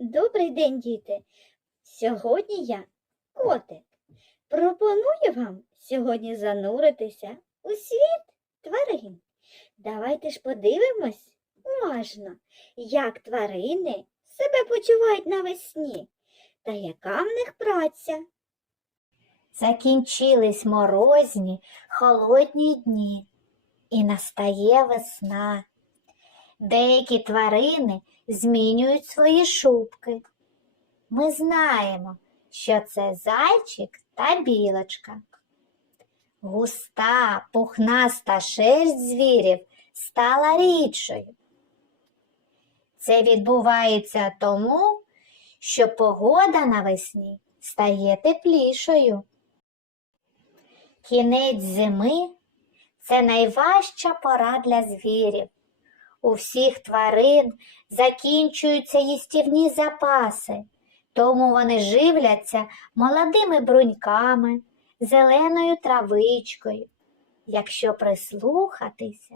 Добрий день, діти! Сьогодні я котик. Пропоную вам сьогодні зануритися у світ тварин. Давайте ж подивимось уважно, як тварини себе почувають навесні та яка в них праця. Закінчились морозні, холодні дні, і настає весна. Деякі тварини змінюють свої шубки. Ми знаємо, що це зайчик та білочка. Густа, пухнаста шерсть звірів стала рідшою. Це відбувається тому, що погода навесні стає теплішою. Кінець зими це найважча пора для звірів. У всіх тварин закінчуються їстівні запаси, тому вони живляться молодими бруньками, зеленою травичкою. Якщо прислухатися,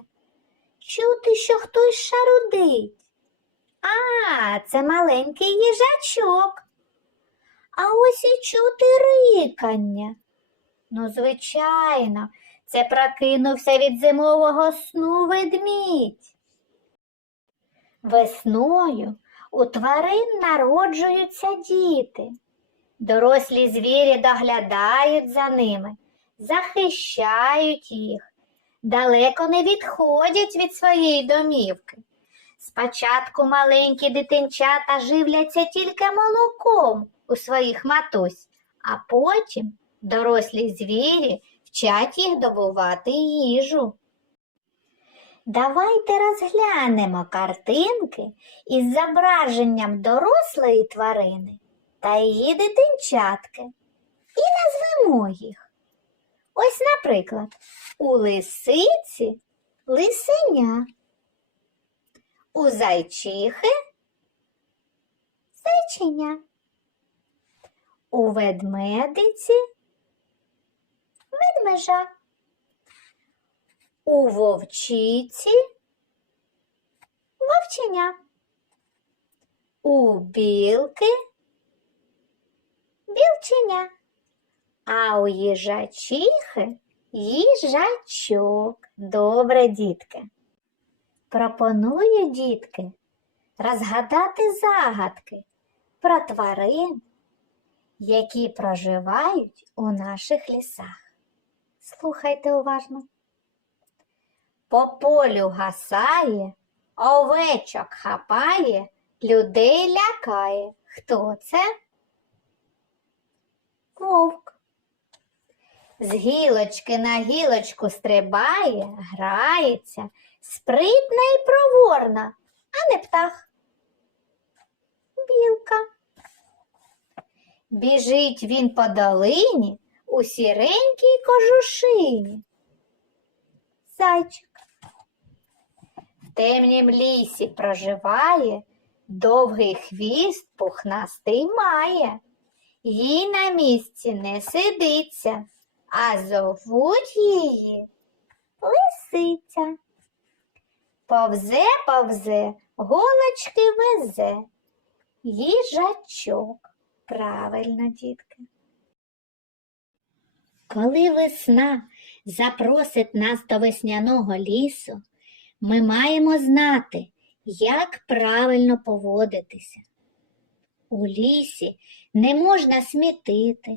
чути, що хтось шарудить. А, це маленький їжачок. А ось і чути рикання. Ну, звичайно, це прокинувся від зимового сну ведмідь. Весною у тварин народжуються діти. Дорослі звірі доглядають за ними, захищають їх, далеко не відходять від своєї домівки. Спочатку маленькі дитинчата живляться тільки молоком у своїх матусь, а потім дорослі звірі вчать їх добувати їжу. Давайте розглянемо картинки із зображенням дорослої тварини та її дитинчатки і назвемо їх. Ось, наприклад, у лисиці лисеня, у зайчихи зайчиня, у ведмедиці ведмежа. У вовчиці вовченя. У білки білченя. А у їжачихи їжачок. Добре, дітки. Пропоную, дітки, розгадати загадки про тварин, які проживають у наших лісах. Слухайте уважно. По полю гасає, овечок хапає, людей лякає. Хто це? Вовк. З гілочки на гілочку стрибає, грається, спритна і проворна, а не птах. Білка. Біжить він по долині у сіренькій кожушині. Зайчик. Темнім лісі проживає, довгий хвіст пухнастий має. Їй на місці не сидиться, а зовуть її лисиця. Повзе, повзе, голочки везе. Їжачок. Правильно, дітки. Коли весна запросить нас до весняного лісу, ми маємо знати, як правильно поводитися. У лісі не можна смітити,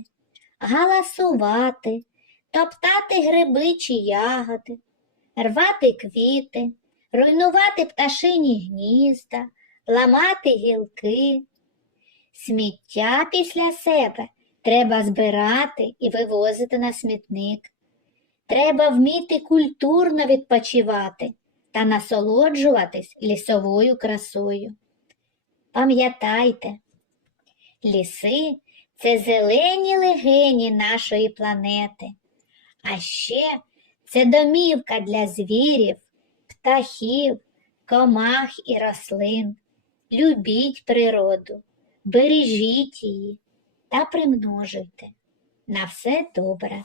галасувати, топтати гриби чи ягоди, рвати квіти, руйнувати пташині гнізда, ламати гілки. Сміття після себе треба збирати і вивозити на смітник. Треба вміти культурно відпочивати та насолоджуватись лісовою красою. Пам'ятайте, ліси це зелені легені нашої планети, а ще це домівка для звірів, птахів, комах і рослин. Любіть природу, бережіть її та примножуйте. На все добре.